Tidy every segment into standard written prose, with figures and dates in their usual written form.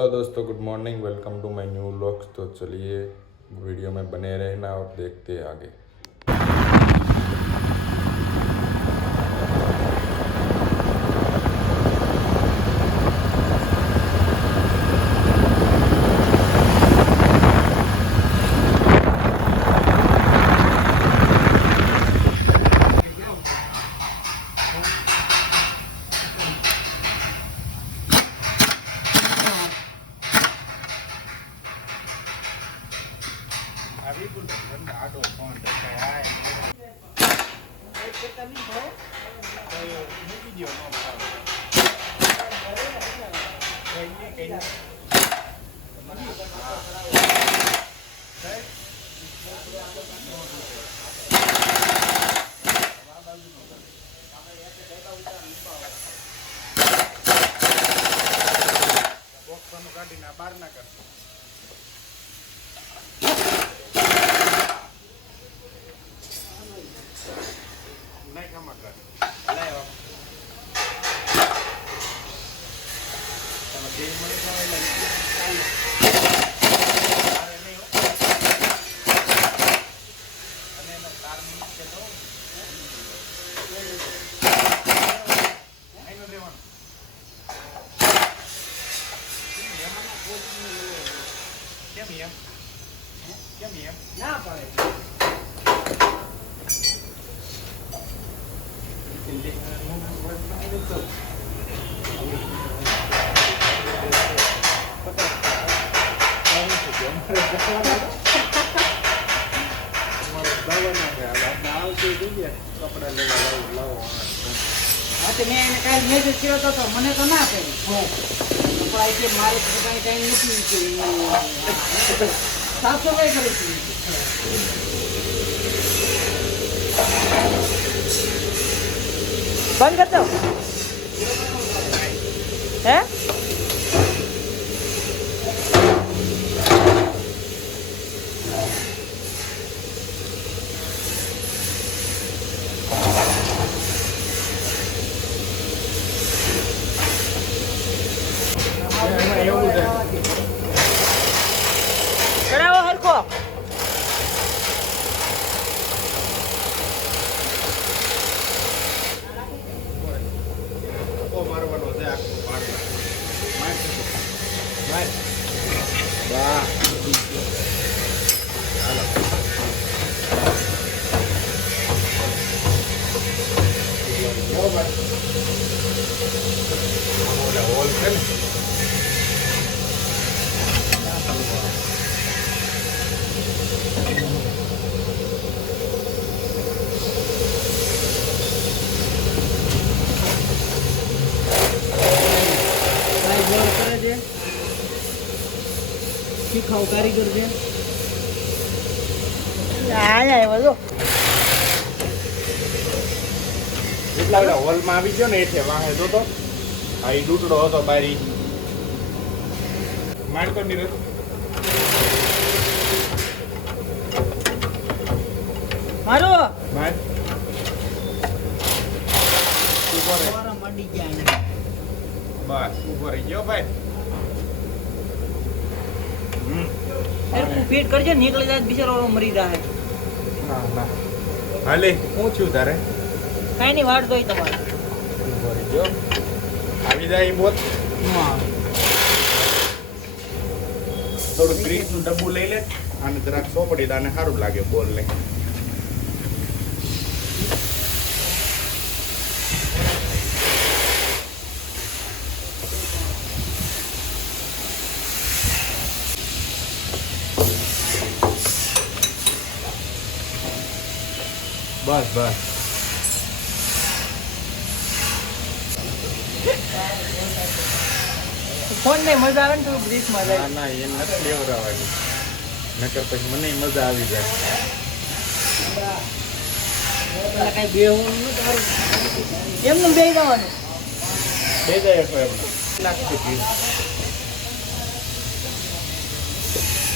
Hello दोस्तों, good morning. Welcome to my new vlogs. तो चलिए वीडियो में बने रहना और देखते हैं आगे। મને તો ના કરી મારે ટાઈમ નથી સાફ સફાઈ કરી બંધ કરતો હે કરાવો હરખો શીખાવ કારીગર છે બધો એટલા હોલમાં આવી ગયો ને એટલે વાહે જોતો આ ઈ ડૂટડો હતો બારી મારતો નીરજ મારો માર ઉભો રહે મડી ગયા બસ ઉભો રહી ગયો ભાઈ ફીટ કરજે નીકળી જાય બિચારો મરી જાય ના ના હાલે હું છું તારે કઈ ની વાટ જોઈ તમારે ઉભો રહી ગયો આવી જાય બોત થોડું ગ્રીસનું ડબ્બુ લઈ લે અને જરાક સોપડી દાને સારું લાગે બોલ લે બસ બસ ફોન ને મજા આવે ને તો બ્રિજ માં જાય ના એ નથી લેવડાવવાની નકર પછી મને મજા આવી જાય કઈ બેહવું ન તમારું એમનું બેહી જવાનું બે જાય તો એમને નાખી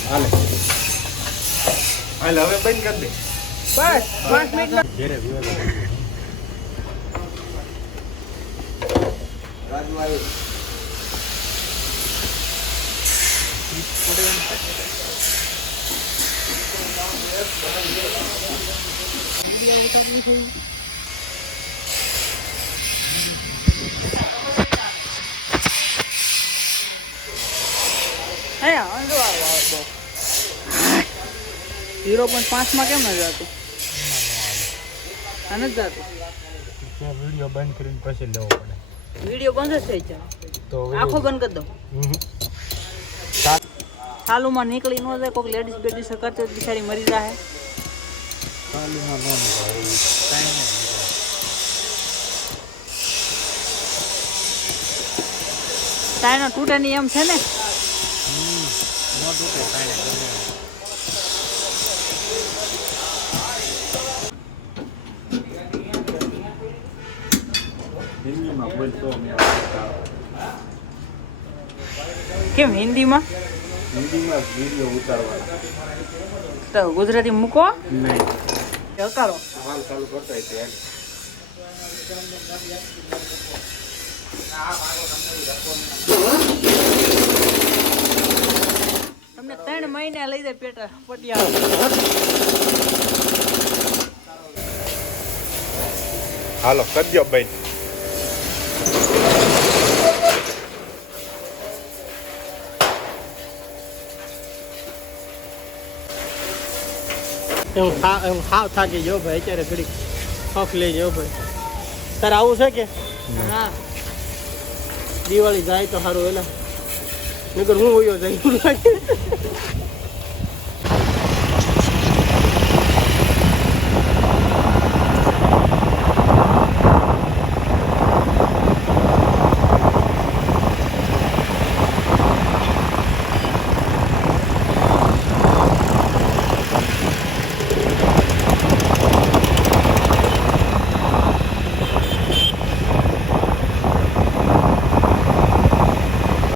હાલે હાલે હવે બંધ કરી દે બસ 5 મિનિટ ઘેરે વિવાદ રાજુ આવ્યો સાપની થઈ હે અંદરો આવો 0.5 માં કેમ ન જતું આને જ જતું વિડીયો બંધ કરીને પછી લેવો પડે વિડીયો બંધ જ થઈ જાય તો આખો બંધ કરી દો ચાલુમાં નીકળી ન જાય કોઈક લેડીઝ બેડીઝ કરતી હોય તો બિચારી મરી જાય ચાલુમાં ન ટાઈમ ટાઈનો તૂટે નહીં એમ છે ને ન તૂટે ટાઈમ હિન્દીમાં બોલતો મેં કેમ હિન્દીમાં હિન્દીમાં વિડીયો ઉતારવાના તો ગુજરાતી મૂકો નહીં હકારો હાલ ચાલુ કરતા છે તમને 3 મહિને લઈ જાય પેટા પટિયા હાલો કરજો ભાઈ એમ હાવ થાકી ગયો ભાઈ અત્યારે ઘડીક હફ લઈ ગયો ભાઈ તારે આવું છે કે હા દિવાળી જાય તો સારું એલા નકર હું હોયો જાય